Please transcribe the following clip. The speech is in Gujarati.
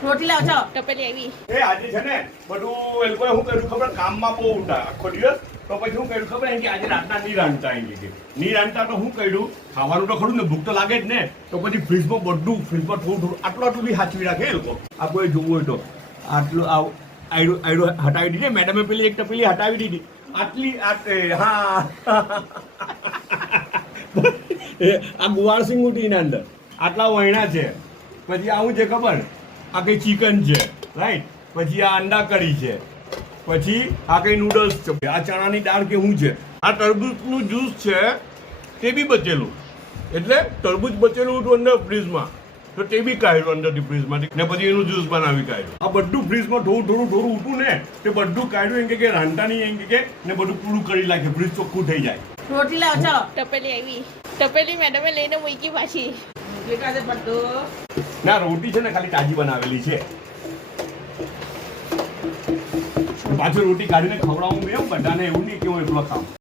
રોટલી લાવ છો ટપેલી આવી એ આજે છે ને બધું એ લોકોએ શું કર્યું ખબર કામમાં બહુ ઊંડા આખો દિવસ તો પછી શું કર્યું ખબર એમ કે આજે રાતના નહીં રાંધતા એમ કે નહીં રાંધતા તો શું કર્યું ખાવાનું તો ખરું ને ભૂખ તો લાગે જ ને તો પછી ફ્રીજમાં બધું ફ્રીજમાં થોડું આટલું બી સાચવી રાખે એ લોકો આ કોઈ જોવું હોય તો આટલું આયડો હટાવી દીધી મેડમે પેલી એક ટપેલી હટાવી દીધી આટલી હા આ ગુવારસિંગ ઉઠી એના અંદર આટલા વૈણા છે પછી આવું છે ખબર આ કઈ ચિકન છે રાઈટ પછી આ અંડા કરી છે પછી આ કઈ નૂડલ્સ છે આ ચણાની દાળ કે શું છે આ તરબૂચનું જ્યુસ છે તે બી બચેલું એટલે તરબૂચ બચેલું હતું અંદર ફ્રીજમાં તો તે બી કાઢ્યું અંદરથી ફ્રીજમાંથી ને પછી એનું જ્યુસ બનાવી કાઢ્યું આ બધું ફ્રીજમાં થોડું ઉઠું ને તે બધું કાઢ્યું એમ કે રાંધતા નહીં એમ કે ને બધું પૂરું કરી નાખે ફ્રીજ ચોખ્ખું થઈ જાય રોટલી લાવ છો ટપેલી આવી ટપેલી મેડમે લઈને મૂકી પાછી રોટલી કાજે બધું ના રોટી છે ને ખાલી તાજી બનાવેલી છે પાછું રોટી કાઢીને ખવડાવું મેં બધાને એવું નહીં કે હું એટલો ખાઉં